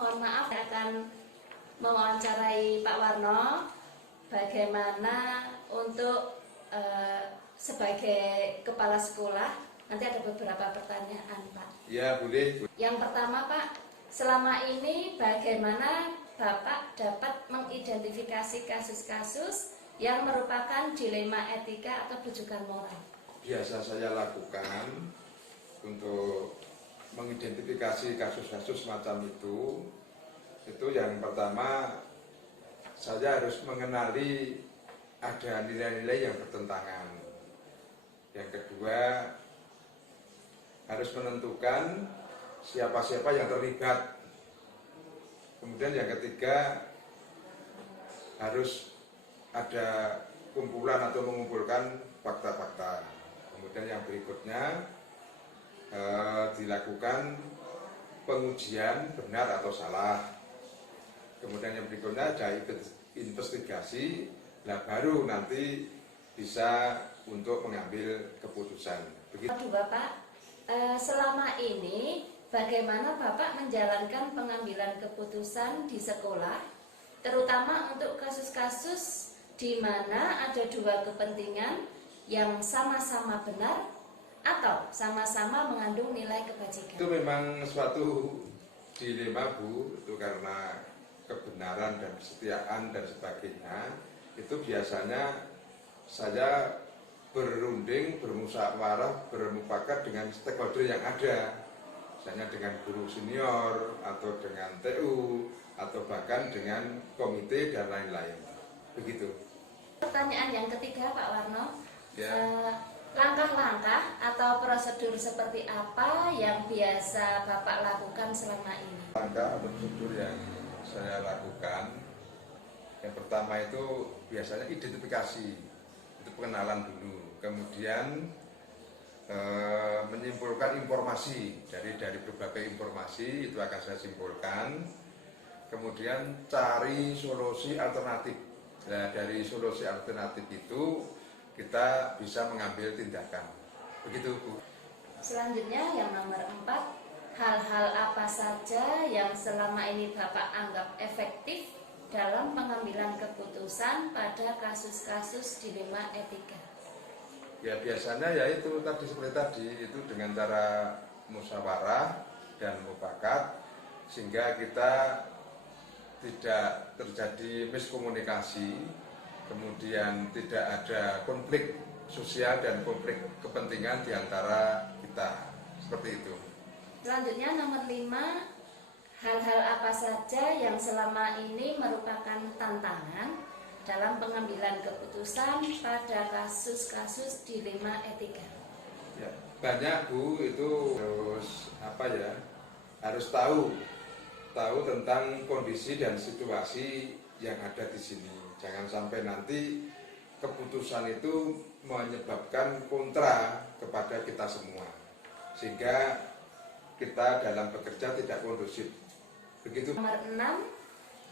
mohon maaf akan mewawancarai Pak Warno bagaimana untuk sebagai kepala sekolah. Nanti ada beberapa pertanyaan, Pak. Ya, boleh. Yang pertama, Pak, selama ini bagaimana Bapak dapat mengidentifikasi kasus-kasus yang merupakan dilema etika atau rujukan moral? Biasa saya lakukan untuk mengidentifikasi kasus-kasus semacam itu yang pertama saya harus mengenali ada nilai-nilai yang bertentangan. Yang kedua harus menentukan siapa-siapa yang terlibat. Kemudian yang ketiga harus ada kumpulan atau mengumpulkan fakta-fakta. Kemudian yang berikutnya dilakukan pengujian benar atau salah. Kemudian yang berikutnya ada investigasi, baru nanti bisa untuk mengambil keputusan. Begitu. Kedua, Pak, selama ini bagaimana Bapak menjalankan pengambilan keputusan di sekolah, terutama untuk kasus-kasus di mana ada dua kepentingan yang sama-sama benar atau sama-sama mengandung nilai kebajikan? Itu memang suatu dilema, Bu, itu karena kebenaran dan kesetiaan dan sebagainya. Itu biasanya saya berunding, bermusyawarah, bermufakat dengan stakeholder yang ada, misalnya dengan guru senior atau dengan TU atau bahkan dengan komite dan lain-lain. Begitu. Pertanyaan yang ketiga, Pak Warno, Ya. Langkah-langkah atau prosedur seperti apa yang biasa Bapak lakukan selama ini? Langkah atau prosedur yang saya lakukan, yang pertama itu biasanya identifikasi, itu pengenalan dulu. Kemudian menyimpulkan informasi dari berbagai informasi itu akan saya simpulkan. Kemudian cari solusi alternatif. Nah, dari solusi alternatif itu kita bisa mengambil tindakan. Begitu, Bu. Selanjutnya yang nomor 4, hal-hal apa saja yang selama ini Bapak anggap efektif dalam pengambilan keputusan pada kasus-kasus dilema etika? Ya biasanya ya itu tadi seperti tadi, itu dengan cara musyawarah dan mufakat sehingga kita tidak terjadi miskomunikasi, kemudian tidak ada konflik sosial dan konflik kepentingan di antara kita, seperti itu. Selanjutnya nomor 5, hal-hal apa saja yang selama ini merupakan tantangan dalam pengambilan keputusan pada kasus-kasus dilema etika? Ya, banyak, Bu, itu harus tahu tentang kondisi dan situasi yang ada di sini. Jangan sampai nanti keputusan itu menyebabkan kontra kepada kita semua, sehingga kita dalam bekerja tidak kondusif. Begitu. Nomor 6,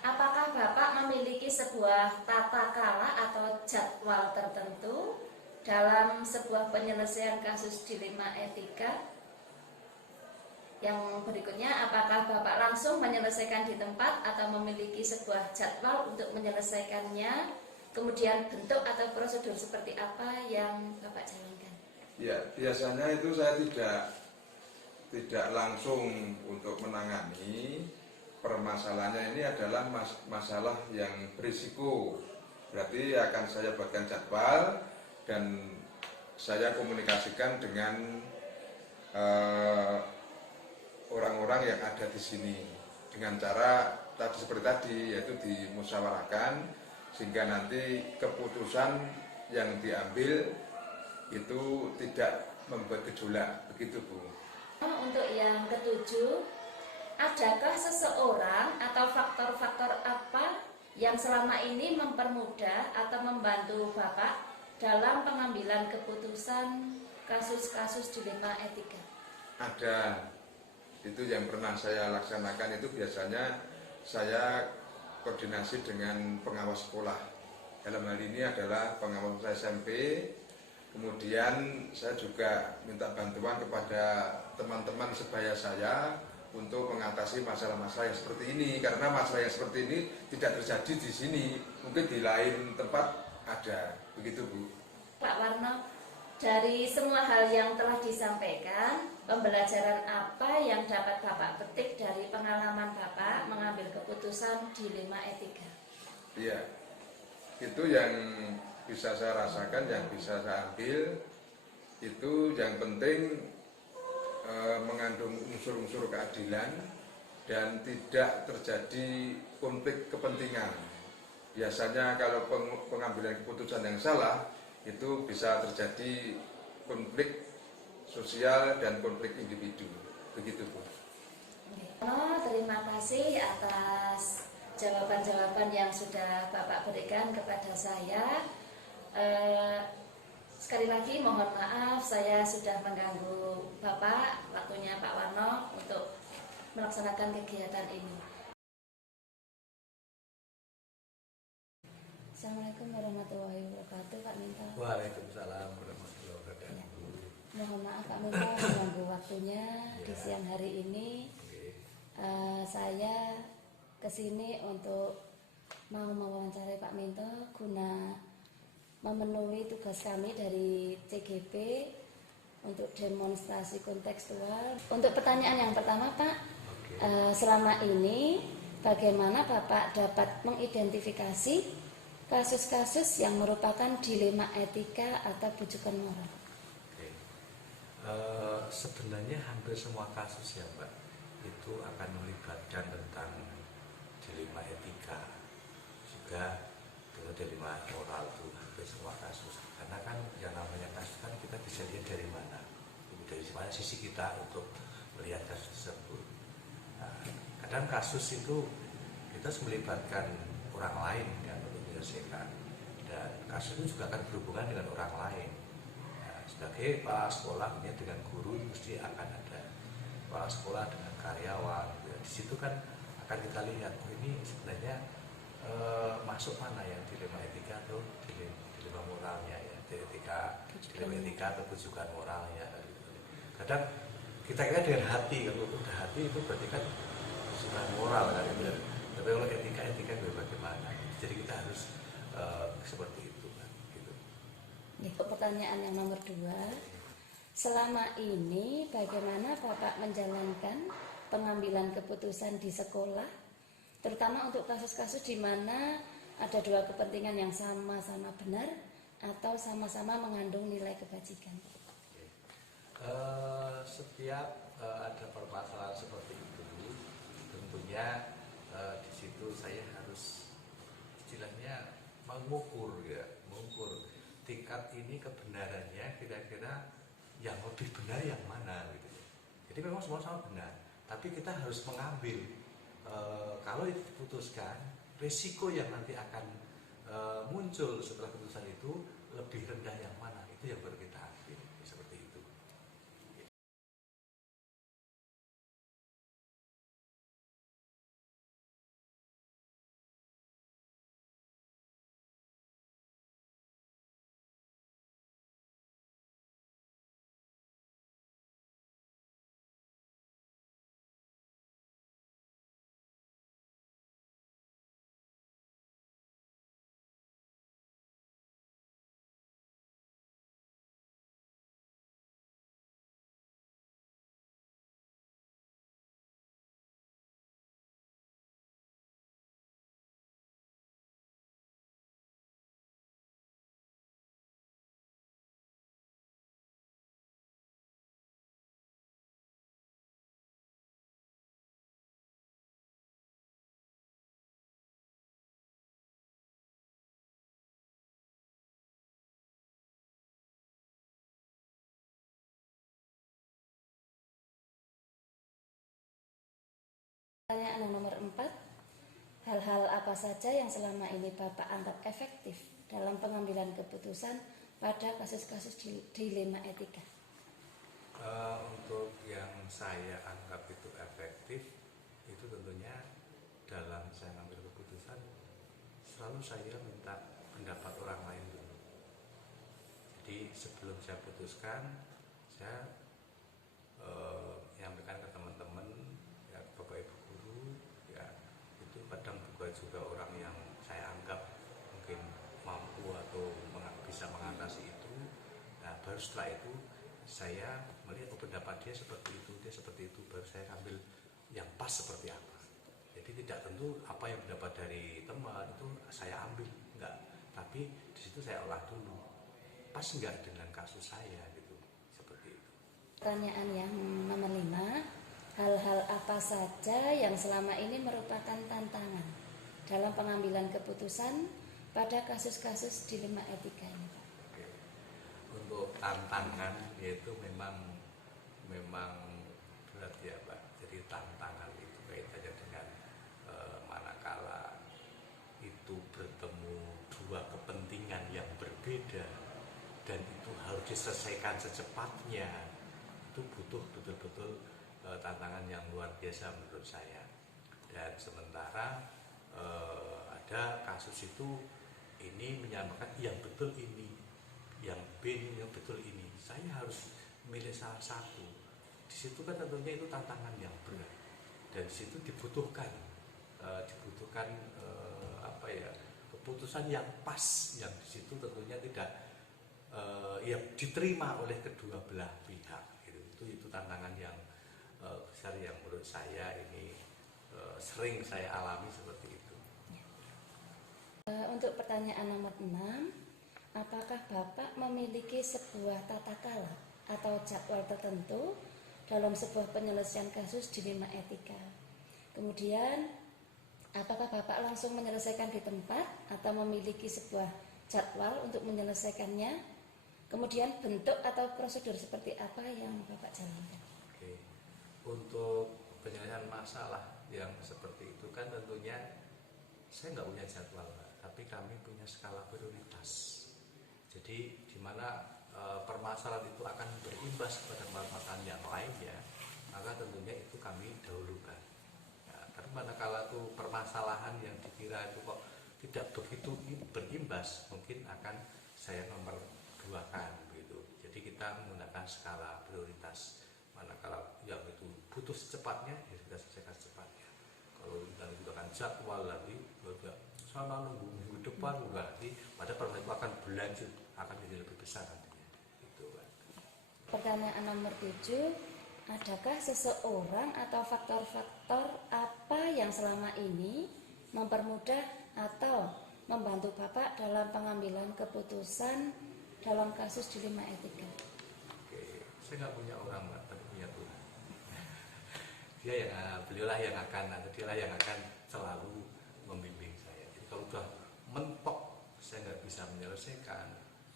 apakah Bapak memiliki sebuah tata cara atau jadwal tertentu dalam sebuah penyelesaian kasus dilema etika? Yang berikutnya, apakah Bapak langsung menyelesaikan di tempat atau memiliki sebuah jadwal untuk menyelesaikannya? Kemudian bentuk atau prosedur seperti apa yang Bapak jalankan? Ya, biasanya itu saya tidak langsung untuk menangani. Permasalahannya ini adalah masalah yang berisiko. Berarti akan saya buatkan jadwal dan saya komunikasikan dengan orang-orang yang ada di sini dengan cara tadi seperti tadi, yaitu dimusyawarahkan sehingga nanti keputusan yang diambil itu tidak membuat gejolak. Begitu, Bu. Untuk yang ketujuh, adakah seseorang atau faktor-faktor apa yang selama ini mempermudah atau membantu Bapak dalam pengambilan keputusan kasus-kasus dilema etika? Ada. Itu yang pernah saya laksanakan itu biasanya saya koordinasi dengan pengawas sekolah. Dalam hal ini adalah pengawas SMP. Kemudian saya juga minta bantuan kepada teman-teman sebaya saya untuk mengatasi masalah-masalah yang seperti ini, karena masalah yang seperti ini tidak terjadi di sini, mungkin di lain tempat ada, begitu Bu. Pak Warno, dari semua hal yang telah disampaikan, pembelajaran apa yang dapat Bapak petik dari pengalaman Bapak mengambil keputusan dilema etika? Iya, itu yang bisa saya rasakan, yang bisa saya ambil, itu yang penting mengandung unsur-unsur keadilan dan tidak terjadi konflik kepentingan. Biasanya kalau pengambilan keputusan yang salah itu bisa terjadi konflik sosial dan konflik individu. Begitu Bu. Terima kasih atas jawaban-jawaban yang sudah Bapak berikan kepada saya. Sekali lagi mohon maaf saya sudah mengganggu Bapak, waktunya Pak Warno untuk melaksanakan kegiatan ini. Assalamualaikum warahmatullahi wabarakatuh, Pak Minto. Waalaikumsalam warahmatullahi wabarakatuh. Mohon maaf Pak Minto mengganggu waktunya di siang hari ini. Saya kesini untuk mau mewawancarai Pak Minto guna memenuhi tugas kami dari CGP untuk demonstrasi kontekstual. Untuk pertanyaan yang pertama Pak, selama ini bagaimana Bapak dapat mengidentifikasi kasus-kasus yang merupakan dilema etika atau bujukan moral? Sebenarnya hampir semua kasus ya Mbak, itu akan melibatkan tentang dilema etika, juga dilema moral itu hampir semua kasus. Karena kan yang namanya kasus kan kita bisa lihat dari mana sisi kita untuk melihat kasus tersebut. Nah, kadang kasus itu kita harus melibatkan orang lain kan untuk menyelesaikan, dan kasus itu juga akan berhubungan dengan orang lain. Nah, sebagai kepala sekolah dengan guru mesti akan ada kepala sekolah dengan karyawan. Di situ kan akan kita lihat ini sebenarnya masuk mana yang dilema etika atau dilema moralnya ya, dilema etika atau bujukan moralnya. Kadang kita kira dengan hati, kalau udah hati itu berarti kan bujukan moral kan ya. Tapi kalau etika bagaimana? Jadi kita harus seperti itu kan. Gitu. Pertanyaan yang nomor 2, selama ini bagaimana Bapak menjalankan pengambilan keputusan di sekolah, terutama untuk kasus-kasus di mana ada dua kepentingan yang sama-sama benar atau sama-sama mengandung nilai kebajikan? Setiap ada permasalahan seperti itu, tentunya di situ saya harus istilahnya mengukur tingkat ini kebenarannya kira-kira yang lebih benar yang mana gitu. Jadi memang semua sama benar, tapi kita harus mengambil kalau itu diputuskan, risiko yang nanti akan muncul setelah keputusan itu lebih rendah yang mana, itu yang baru kita ambil, seperti itu. Pertanyaan yang nomor 4, hal-hal apa saja yang selama ini Bapak anggap efektif dalam pengambilan keputusan pada kasus-kasus dilema etika? Untuk yang saya anggap itu efektif, itu tentunya dalam saya mengambil keputusan selalu saya minta pendapat orang lain dulu. Jadi sebelum saya putuskan, saya menyampaikan ke teman-teman baru setelah itu saya melihat pendapat dia seperti itu, baru saya ambil yang pas seperti apa. Jadi tidak tentu apa yang dapat dari teman itu saya ambil, enggak. Tapi di situ saya olah dulu, pas enggak dengan kasus saya gitu, seperti itu. Pertanyaan yang nomor 5, hal-hal apa saja yang selama ini merupakan tantangan dalam pengambilan keputusan pada kasus-kasus dilema etika ini, Pak? Oke. Untuk tantangan yaitu memang berat ya Pak. Jadi tantangan itu kaitannya dengan manakala itu bertemu dua kepentingan yang berbeda dan itu harus diselesaikan secepatnya, itu butuh betul-betul tantangan yang luar biasa menurut saya. Dan sementara ada kasus itu ini menyamakan yang betul ini, yang B ini, yang betul ini, saya harus memilih salah satu. Di situ kan tentunya itu tantangan yang berat dan di situ dibutuhkan keputusan yang pas, yang di situ tentunya tidak ya diterima oleh kedua belah pihak gitu. Itu tantangan yang besar yang menurut saya ini sering saya alami seperti itu. Untuk pertanyaan nomor 6, apakah Bapak memiliki sebuah tata cara atau jadwal tertentu dalam sebuah penyelesaian kasus dilema etika? Kemudian, apakah Bapak langsung menyelesaikan di tempat atau memiliki sebuah jadwal untuk menyelesaikannya? Kemudian bentuk atau prosedur seperti apa yang Bapak jalankan? Oke. Untuk penyelesaian masalah yang seperti itu kan tentunya saya nggak punya jadwal, tapi kami punya skala prioritas. Jadi di mana permasalahan itu akan berimbas kepada permasalahan yang lainnya, maka tentunya itu kami dahulukan. Karena manakala itu permasalahan yang dikira itu kok tidak begitu berimbas, mungkin akan saya nomor duakan begitu. Jadi kita menggunakan skala prioritas. Manakala yang itu butuh secepatnya, ya kita selesaikan secepatnya. Kalau kita menggunakan jadwal lagi, sama nunggu minggu depan nanti, pada permasalahan itu akan berlanjut, akan menjadi lebih besar nantinya. Itu, Pak. Pertanyaan nomor 7, adakah seseorang atau faktor-faktor apa yang selama ini mempermudah atau membantu Bapak dalam pengambilan keputusan dalam kasus dilema etika? Oke, saya nggak punya orang, Mbak, tapi punya Tuhan. Beliaulah yang akan selalu membimbing saya. Jadi kalau sudah mentok saya nggak bisa menyelesaikan,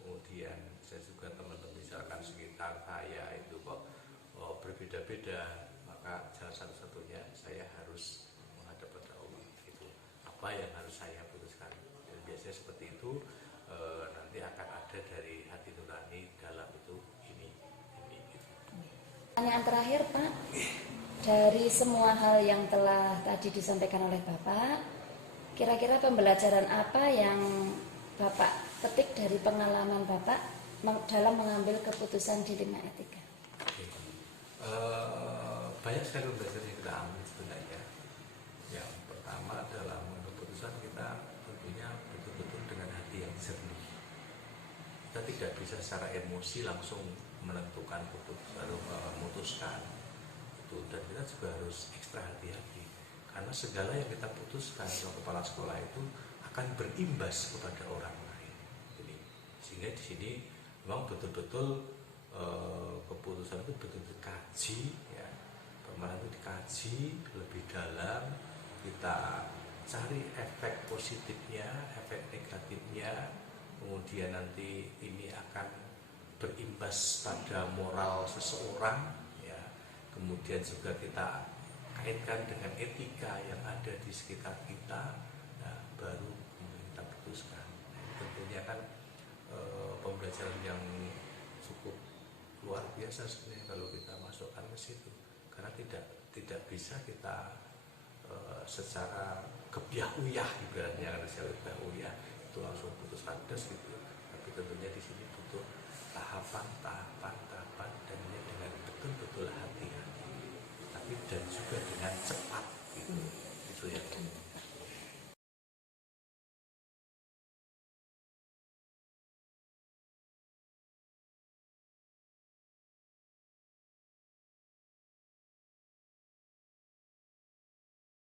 kemudian saya juga teman-teman misalkan sekitar saya itu kok berbeda-beda, maka jalan satu-satunya saya harus menghadap pada Allah. Itu apa yang harus saya putuskan. Dan biasanya seperti itu, nanti akan ada dari hati nurani dalam itu ini gitu. Pertanyaan terakhir, Pak, dari semua hal yang telah tadi disampaikan oleh Bapak, kira-kira pembelajaran apa yang Bapak petik dari pengalaman Bapak dalam mengambil keputusan dilema etika? Banyak sekali pembelajaran yang kita ambil sebenarnya. Yang pertama dalam keputusan kita tentunya betul-betul dengan hati yang jernih. Kita tidak bisa secara emosi langsung menentukan keputusan, memutuskan itu, dan kita juga harus ekstra hati-hati karena segala yang kita putuskan dalam kepala sekolah itu akan berimbas kepada orang lain. Jadi, sehingga di sini memang betul-betul keputusan itu betul-betul dikaji, ya, permasalahan itu dikaji lebih dalam, kita cari efek positifnya, efek negatifnya, kemudian nanti ini akan berimbas pada moral seseorang, ya, kemudian juga kita kaitkan dengan etika yang ada di sekitar kita, nah, baru kita putuskan. Tentunya kan pembelajaran yang cukup luar biasa sebenarnya kalau kita masukkan ke situ, karena tidak bisa kita secara kebiah-uyah, ibaratnya kan, secara kebiah-uyah itu langsung putuskan des gitu. Tapi tentunya di sini butuh